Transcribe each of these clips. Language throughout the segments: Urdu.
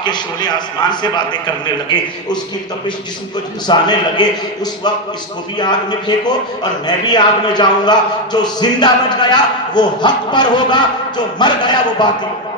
آگ کے شعلے آسمان سے باتیں کرنے لگے، اس کی تپش جسم کو جھلسانے لگے، اس وقت اس کو بھی آگ میں پھینکو اور میں بھی آگ میں جاؤں گا، جو زندہ بچ گیا وہ حق پر ہوگا، جو مر گیا وہ باطل ہوگا۔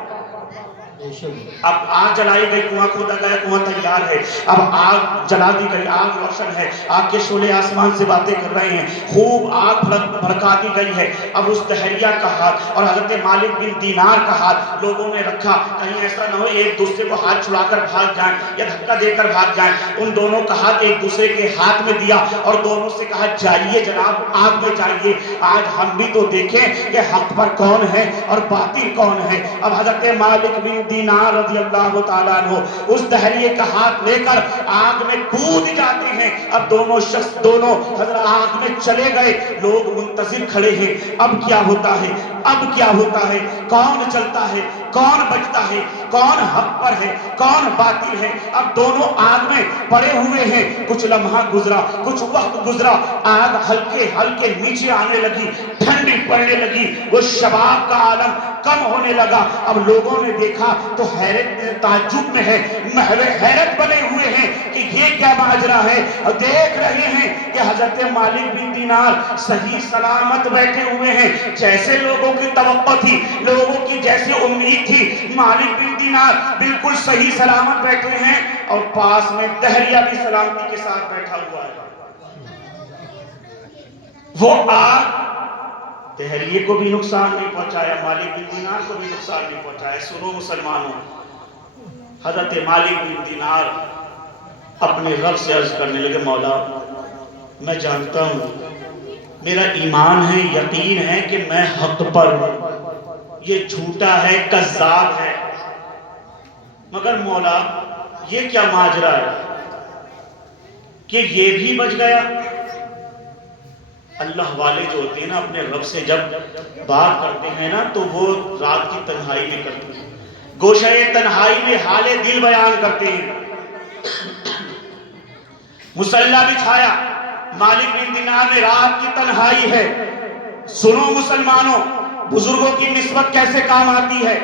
اب آگ جلائی گئی، کنواں کھودا گیا، کنواں تیار ہے، اب آگ جلا دی گئی، آگ روشن ہے، آگ کے شعلے آسمان سے باتیں کر رہے ہیں، خوب آگ بھڑکا دی گئی ہے۔ اب اس دہریہ کا ہاتھ اور حضرت مالک بن دینار کا ہاتھ لوگوں نے رکھا، کہیں ایسا نہ ہو ایک دوسرے کو ہاتھ چھڑا کر بھاگ جائیں یا دھکا دے کر بھاگ جائیں۔ ان دونوں کا ہاتھ ایک دوسرے کے ہاتھ میں دیا اور دونوں سے کہا جائیے جناب آگ میں جائیے، آج ہم بھی تو دیکھیں کہ حق پر کون ہے اور باطل کون ہے۔ اب حضرت مالک بن دینار رضی اللہ تعالیٰ عنہ اس دہریے کا ہاتھ لے کر آگ میں کود جاتے ہیں۔ اب دونوں شخص حضرت آگ میں چلے گئے، لوگ منتظر کھڑے ہیں اب کیا ہوتا ہے، اب کیا ہوتا ہے، کون چلتا ہے، کون بچتا ہے، کون حق پر ہے، کون باطل ہے۔ اب دونوں آگ میں پڑے ہوئے ہیں، کچھ لمحہ گزرا، کچھ وقت گزرا، آگ ہلکے ہلکے نیچے آنے لگی، ٹھنڈی پڑنے لگی، وہ شباب کا عالم کم ہونے لگا۔ اب لوگوں نے دیکھا تو حیرت تعجب میں ہے، محو حیرت بنے ہوئے ہیں کہ یہ کیا ماجرا ہے، اور دیکھ رہے ہیں کہ حضرت مالک بن دینار صحیح سلامت بیٹھے ہوئے ہیں، جیسے لوگوں کی توقع تھی، لوگوں کی جیسے امید تھی، مالک بن دینار بالکل صحیح سلامت بیٹھے ہیں اور پاس میں دہریہ بھی سلامتی کے ساتھ بیٹھا ہوا ہے۔ وہ آگ دہریے کو بھی نقصان نہیں پہنچایا، مالک بن دینار کو بھی نقصان نہیں پہنچایا۔ سنو مسلمانوں، حضرت مالک بن دینار اپنے رب سے عرض کرنے لگے، مولا میں جانتا ہوں، میرا ایمان ہے، یقین ہے کہ میں حق پر ہوں، یہ جھوٹا ہے، کذاب ہے، مگر مولا یہ کیا ماجرا ہے کہ یہ بھی بچ گیا۔ اللہ والے جو ہوتے ہیں نا اپنے رب سے جب بات کرتے ہیں نا تو وہ رات کی تنہائی میں کرتے ہیں، گوشہ تنہائی میں حال دل بیان کرتے ہیں۔ مصلی بچھایا، مالک بن دینار نے، رات کی تنہائی ہے، سنو مسلمانوں بزرگوں کی نسبت کیسے کام آتی ہے،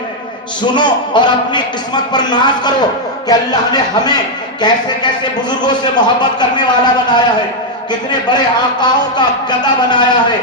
سنو اور اپنی قسمت پر ناز کرو کہ اللہ نے ہمیں کیسے کیسے بزرگوں سے محبت کرنے والا بنایا ہے، کتنے بڑے آقاؤں کا گدہ بنایا ہے،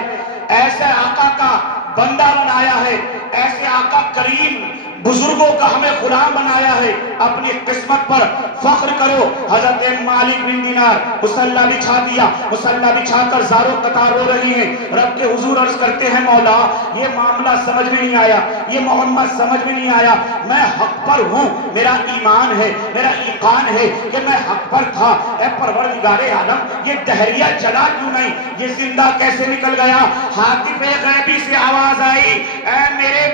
ایسے آقا کا بندہ بنایا ہے، ایسے آقا کریم بزرگوں کا ہمیں غلام بنایا ہے۔ اپنی قسمت پر فخر کرو۔ حضرت مالک بن دینار مصلی بچھا دیا، مصلی بچھا کر زارو قطار رو رہی ہیں، رب کے حضور عرض کرتے ہیں، مولا یہ معاملہ سمجھ میں نہیں آیا، یہ محمد سمجھ میں نہیں آیا، میں حق پر ہوں، میرا ایمان ہے، میرا ایقان ہے کہ میں حق پر تھا، اے پروردگار عالم یہ دہریہ جلا کیوں نہیں، یہ زندہ کیسے نکل گیا۔ حاطف غیبی سے آواز آئی، اے میرے